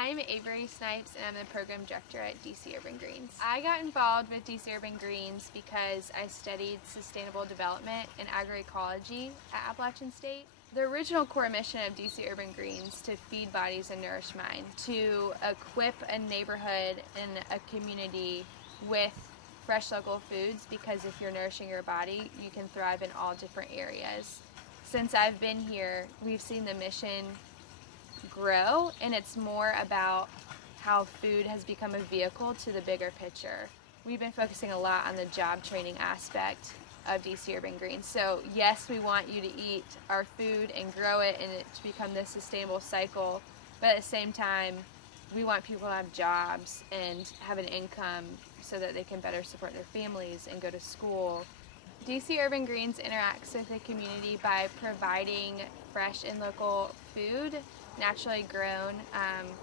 I'm Avery Snipes and I'm the program director at DC Urban Greens. I got involved with DC Urban Greens because I studied sustainable development and agroecology at Appalachian State. The original core mission of DC Urban Greens to feed bodies and nourish minds, to equip a neighborhood and a community with fresh local foods, because if you're nourishing your body, you can thrive in all different areas. Since I've been here, we've seen the mission grow, and it's more about how food has become a vehicle to the bigger picture. We've been focusing a lot on the job training aspect of DC Urban Greens. So yes, we want you to eat our food and grow it and it to become this sustainable cycle, but at the same time, we want people to have jobs and have an income so that they can better support their families and go to school. DC Urban Greens interacts with the community by providing fresh and local food, naturally grown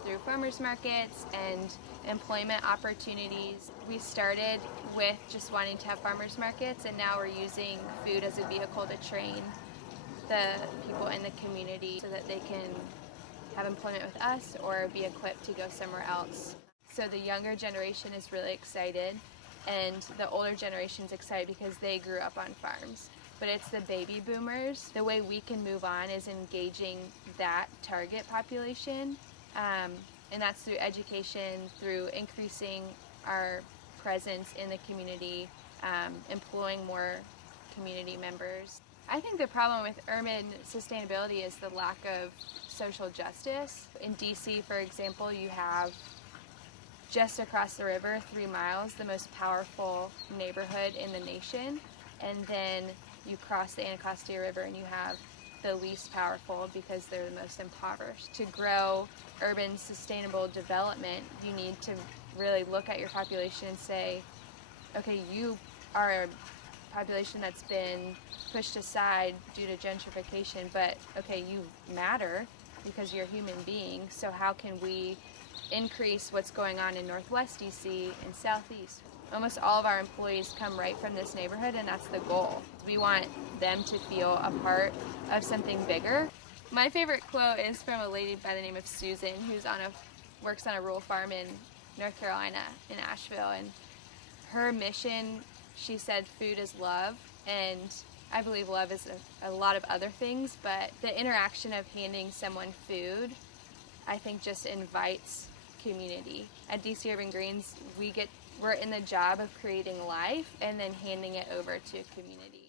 through farmers markets and employment opportunities. We started with just wanting to have farmers markets, and now we're using food as a vehicle to train the people in the community so that they can have employment with us or be equipped to go somewhere else. So the younger generation is really excited, and the older generation's excited because they grew up on farms. But it's the baby boomers. The way we can move on is engaging that target population, and that's through education, through increasing our presence in the community, employing more community members. I think the problem with urban sustainability is the lack of social justice. In DC, for example, you have just across the river, 3 miles, the most powerful neighborhood in the nation, and then you cross the Anacostia River and you have the least powerful because they're the most impoverished. To grow urban sustainable development, you need to really look at your population and say, okay, you are a population that's been pushed aside due to gentrification, but okay, you matter because you're a human being, so how can we increase what's going on in Northwest DC and Southeast? Almost all of our employees come right from this neighborhood, and that's the goal. We want them to feel a part of something bigger. My favorite quote is from a lady by the name of Susan, who's works on a rural farm in North Carolina, in Asheville, and her mission, she said, food is love, and I believe love is a lot of other things, but the interaction of handing someone food, I think, just invites community. At DC Urban Greens, we're in the job of creating life and then handing it over to community.